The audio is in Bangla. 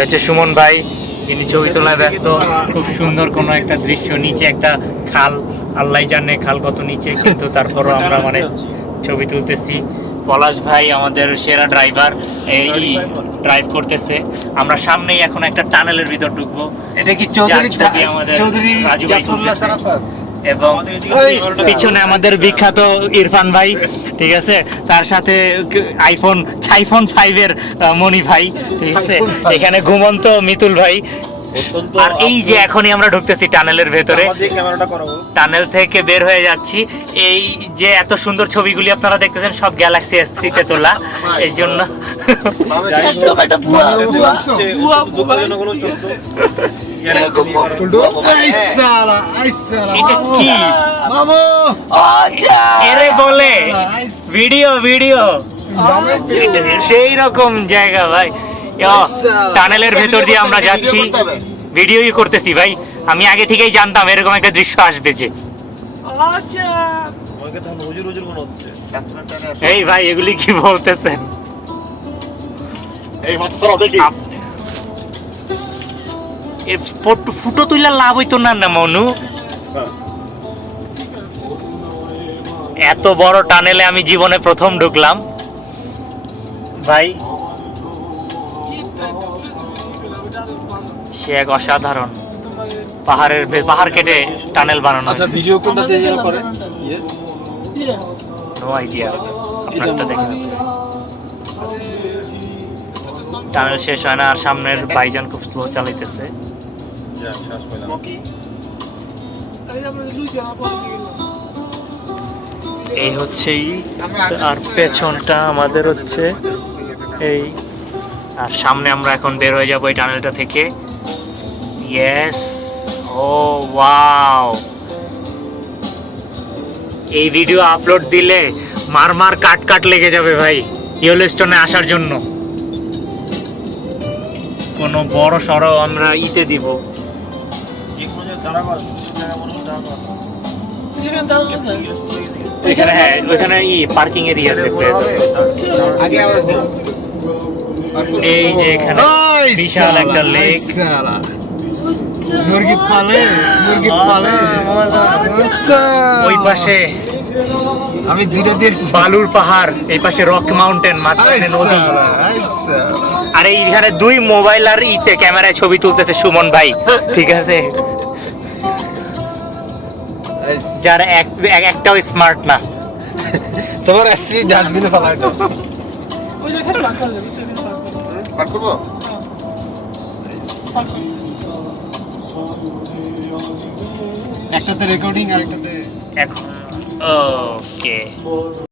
হচ্ছে সুমন ভাই, তিনি ছবি তোলায় ব্যস্ত। খুব সুন্দর কোনো একটা দৃশ্য, নিচে একটা খাল, আল্লাহ জানে খাল কত নিচে, কিন্তু তারপরও আমরা মানে ছবি তুলতেছি। পলাশ ভাই আমাদের সেরা ড্রাইভার, এই ড্রাইভ করতেছে। আমরা সামনেই এখন একটা টানেলের ভিতর ঢুকবো। এটা কি চৌধুরী আমাদের চৌধুরী রাজু ভাই জাফরুল্লাহ সারাফাত এবং পিছনে আমাদের বিখ্যাত ইরফান ভাই, ঠিক আছে, তার সাথে আইফোন 5 এর মনি ভাই, ঠিক আছে, এখানে ঘুমন্ত মিতুল ভাই। আর এই যে এখনই আমরা ঢুকতেছি টানেলের ভেতরে, টানেল থেকে বের হয়ে যাচ্ছি। এই যে এত সুন্দর ছবিগুলি আপনারা দেখতেছেন সব গ্যালাক্সি S3 তে তোলা, এই জন্য এরে বলে ভিডিও ভিডিও সেই রকম জায়গা ভাই। টানেলের ভেতর দিয়ে আমরা যাচ্ছি, ভিডিওই করতেছি ভাই। আমি আগে থেকেই জানতাম এরকম একটা দৃশ্য আসবে যে। এই ভাই এগুলি কি বলতেছেন? ফুটো তুইলা লাভ হইতো না না মনু? এত বড় টানেলে আমি জীবনে প্রথম ঢুকলাম ভাই, সে এক অসাধারণ। পাহাড় কেটে টানেল বানানো। আচ্ছা, ভিডিও কোনটাতে করে? নো আইডিয়া, আপনারটা দেখেন। টানেল শেষ হয় না, আর সামনের ভাইজান খুব স্লো চালাইতেছে। এই হচ্ছেই, আর পেছনটা আমাদের হচ্ছে এই, আর সামনে আমরা এখন বের হয়ে যাবো এই টানেলটা থেকে। ইয়েস, ও ওয়াও, এই ভিডিও আপলোড দিলে মার কাট লেগে যাবে ভাই ইয়েলোস্টোনে আসার জন্য। কোনো বড় সড়ো আমরা ইতে দিব। ওইখানে, হ্যাঁ ওইখানে পার্কিং এরিয়া আছে। এই যে এখানে বিশাল একটা লেক, মুরগি পালে ওই পাশে আমি দুইটা দিয়ে বালুর পাহাড়, এই পাশে রক মাউন্টেন, মাঝখানে নদী। আর এইখানে 2 মোবাইল আর ক্যামেরায় ছবি তুলতেছে সুমন ভাই, ঠিক আছে, যারা একটাও স্মার্ট না। তোমার স্ত্রী ডাস্টবিনে ফেলাই দাও। একটাতে রেকর্ডিং আর একটাতে এখন ওকে।